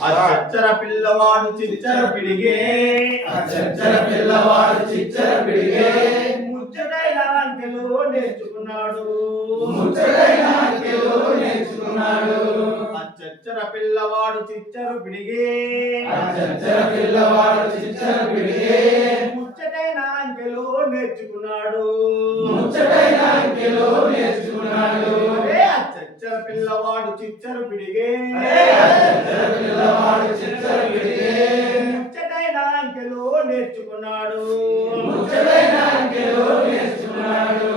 అచ్చర పిల్లవాడు చిచ్చర పిడిగే అచ్చర పిల్లవాడు చిచ్చర పిడిగే ముచ్చటైన అంకెలు నేర్చుకున్నాడు ముచ్చటైన అంకెలు నేర్చుకున్నాడు అచ్చర పిల్లవాడు చిచ్చర పిడిగే అచ్చర పిల్లవాడు చిచ్చర పిడిగే ముచ్చటైన అంకెలు నేర్చుకున్నాడు ముచ్చటైన అంకెలు నేర్చుకున్నాడు అచ్చర పిల్లవాడు చిచ్చర పిడిగే అచ్చర పిల్లవాడు చిచ్చర పిడిగే ముచ్చటైన అంకెలు నేర్చుకున్నాడు ముచ్చటైన అంకెలు నేర్చుకున్నాడు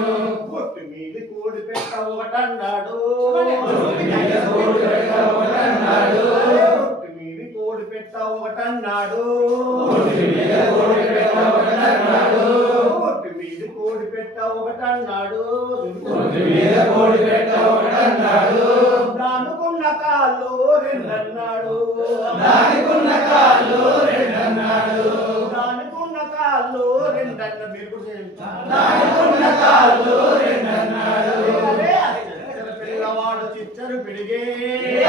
పొట్టు మీది కోడి పెట్ట ఒకటన్నాడు పొట్టు మీద కోడి పెట్ట ఒకటన్నాడు పొట్టు మీది కోడి పెట్ట ఒకటన్నాడు పొట్టు మీద కోడి పెట్ట ఒకటన్నాడు పొట్టు మీది కోడి పెట్ట ఒకటన్నాడు పొట్టు మీద కోడి పెట్ట ఒకటన్నాడు దానుకున్న కాళ్ళు రెండన్నాడు దానికున్న కాళ్ళు రెండన్నాడు దానుకున్న కాళ్ళు రెండన్న మీరు కూడా చేయండి. దానికున్న కాళ్ళు రెండన్నాడు అచ్చర పిల్లవాడు చిచ్చరు పిడిగే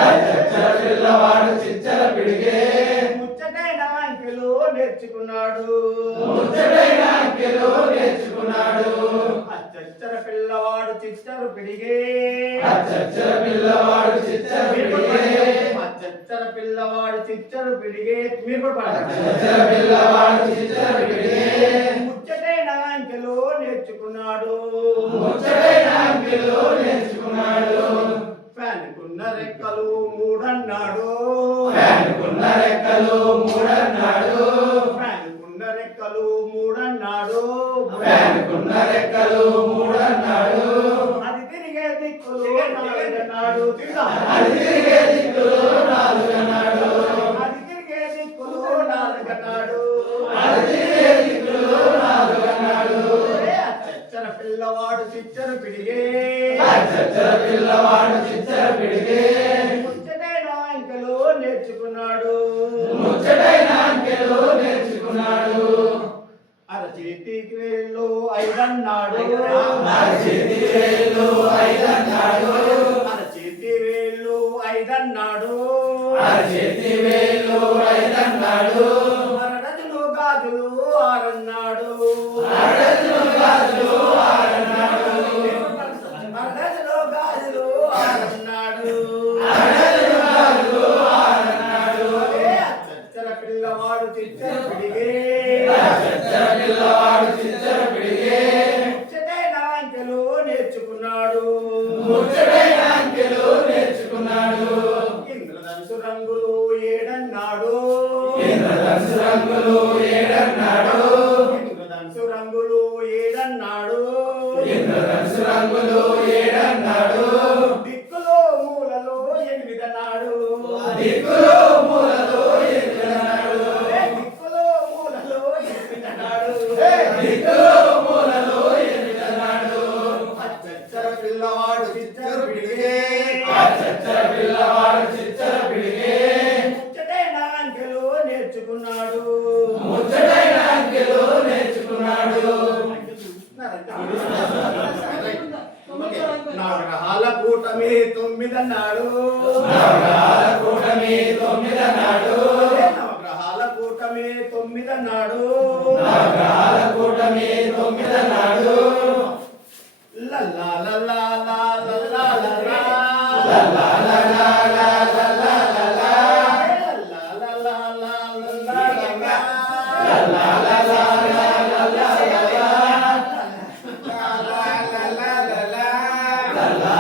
అచ్చర పిల్లవాడు చిచ్చర పిడిగే ముచ్చటైన అంకెలు నేర్చుకున్నాడు ముచ్చటైన అంకెలు నేర్చుకున్నాడు అచ్చర పిల్లవాడు చిచ్చరు పిడిగే అచ్చర పిల్లవాడు చిచ్చర పిడిగే అచ్చర పిల్లవాడు చిచ్చరు పిడిగే మీరు కూడా పాడండి. అచ్చర పిల్లవాడు చిచ్చర పిడిగే ముచ్చటైన అంకెలు నేర్చుకున్నాడు ముచ్చటైన అంకెలు నేర్చుకున్నాడు ఫ్యాన్కున్న రెక్కలు మూడన్నాడు ఫ్యాన్కున్న రెక్కలు మూడన్నాడు ఫ్యాన్కున్న రెక్కలు మూడన్నాడు ఫ్యాన్కున్న రెక్కలు మూడన్నాడు అది తిరిగే దిక్కులు నాలుగన్నాడు అది తిరిగే దిక్కులు నాలుగన్నాడు అది తిరిగే దిక్కులు నాలుగన్నాడు అది తిరిగే దిక్కులు నాలుగన్నాడు అచ్చర పిల్లవాడు చిచ్చరు పిడిగే అచ్చర పిల్లవాడు చిచ్చర పిడిగే ముచ్చటైన అంకెలు నేర్చుకున్నాడు ముచ్చటైన అంకెలు నేర్చుకున్నాడు అరచేతికి వేళ్ళు ఐదన్నాడు అరచేతి వేళ్ళు ఐదన్నాడు అరచేతి వేళ్ళు ఐదన్నాడు అరచేతి వేళ్ళు ఐదన్నాడు అరడజను గాజులు ఆరన్నాడు అరడజను గాజులు ఆరన్నాడు అరడజను గాజులు ఆరన్నాడు అరడజను గాజులు ఆరన్నాడు అచ్చర పిల్లవాడు చిచ్చర పిడిగే అచ్చర పిల్లవాడు చిచ్చర పిడిగే ముచ్చటైన అంకెలు నేర్చుకున్నాడు ముచ్చటైన అంకెలు నేర్చుకున్నాడు ఇంద్రధనుసు రంగులు ఏడన్నాడు ఇంద్రధనుసు రంగులు ఏడన్నాడు ఇంద్రధనుసు రంగులు ఏడన్నాడు ఇంద్రధనుసు రంగులు ఏడన్నాడు దిక్కులో మూలలో ఎనిమిదన్నాడు దిక్కులో మూలలో ఎనిమిదన్నాడు దిక్కులో మూలలో ఎనిమిదన్నాడు దిక్కులో మూలలో ఎనిమిదన్నాడు అచ్చర పిల్లవాడు చిచ్చర పిడిగే అచ్చర పిల్లవాడు చిచ్చర పిడిగే ముచ్చటైన అంకెలు నేర్చుకున్నాడు ముచ్చటైన అంకెలు నేర్చుకున్నాడు నవగ్రహాల కూటమి తొమ్మిదన్నాడు నవగ్రహాల కూటమి తొమ్మిదన్నాడు నవగ్రహాల కూటమి తొమ్మిదన్నాడు నవగ్రహాల కూటమి తొమ్మిదన్నాడు లల్లా లల్లా లా లల్లా లల్లా లల్లా లల్లా లా లల్లా లల్లా లల్లా లల్లా లా లల్లా లల్లా లల్లా లల్లా లా లల్లా లల్లా లల్లా లల్లా లల్లా లల్లా